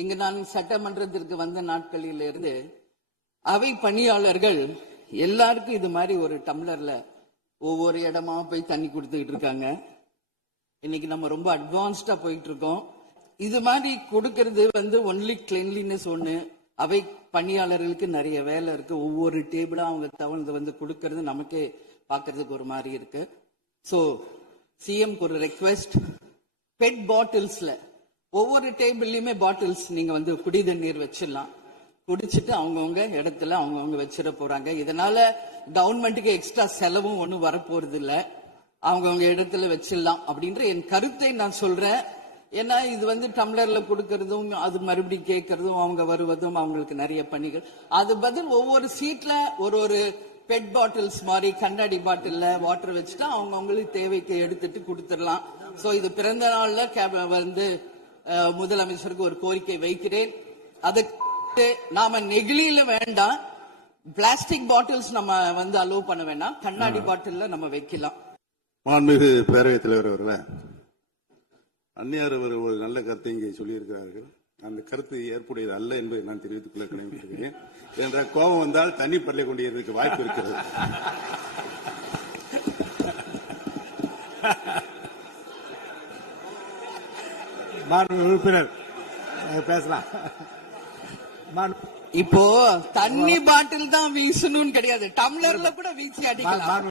இங்கு நான் சட்டமன்றத்திற்கு வந்த நாட்களிலிருந்து அவை பணியாளர்கள் எல்லாருக்கும் இது மாதிரி ஒரு டம்ளர்ல ஒவ்வொரு இடமா போய் தண்ணி கொடுத்துக்கிட்டு இருக்காங்க. இன்னைக்கு நம்ம ரொம்ப அட்வான்ஸ்டா போயிட்டு இருக்கோம். இது மாதிரி கொடுக்கறது ஒன்லி கிளீன்லினஸ் ஒண்ணு. அவை பணியாளர்களுக்கு நிறைய வேலை இருக்கு. ஒவ்வொரு டேபிளா அவங்க தவழ்ந்து கொடுக்கறது நமக்கே பாக்குறதுக்கு ஒரு மாதிரி இருக்கு. சோ சிஎம் ஒரு ரெக்வெஸ்ட், பெட் பாட்டில்ஸ்ல ஒவ்வொரு டேபிள்லயுமே பாட்டில்ஸ் நீங்க குடி தண்ணீர் வச்சிடலாம். குடிச்சிட்டு அவங்கவுங்க இடத்துல அவங்கவுங்க வச்சிட போறாங்க. இதனால கவர்மெண்ட்டுக்கு எக்ஸ்ட்ரா செலவும் ஒன்னும் வரப்போறது இல்ல. அவங்கவுங்க இடத்துல வச்சிடலாம் அப்படின்ற என் கருத்தை நான் சொல்றேன். ஏன்னா இது டம்ளர்ல கொடுக்கறதும் அது மறுபடியும் கேட்கறதும் அவங்க வருவதும் அவங்களுக்கு நிறைய பணிகள். அது பதில் ஒவ்வொரு சீட்ல ஒரு பெட் பாட்டில்ஸ் மாதிரி கண்ணாடி பாட்டில்ல வாட்டர் வச்சுட்டா அவங்களுக்கு தேவைக்கு எடுத்துட்டு கொடுத்துடலாம். சோ இது பிறந்த நாள்ல முதலமைச்சருக்கு ஒரு கோரிக்கை வைக்கிறேன். அதுக்கு நாம நெகிழியில வேண்டாம், பிளாஸ்டிக் பாட்டில்ஸ் நம்ம அலோவ் பண்ண வேண்டாம், கண்ணாடி பாட்டில்ல நம்ம வைக்கலாம். மாண்புமிகு பேரவைத் தலைவர் அவர்களே, அந்நியார் அவர் ஒரு நல்ல கருத்தை இங்கே சொல்லியிருக்கிறார்கள். அந்த கருத்து ஏற்புடையது அல்ல என்பதை நான் தெரிவித்துக் கொள்ள கடமைப்பட்டிருக்கிறேன். என்ற கோபம் வந்தால் தண்ணி பள்ளி கொண்டிருக்க வாய்ப்பு இருக்கிறது. உறுப்பினர் பேசலாம். இப்போ தண்ணி பாட்டில் தான் வீசணும்னு கிடையாது, டம்ளர்ல கூட வீசி அடிக்கலாம்.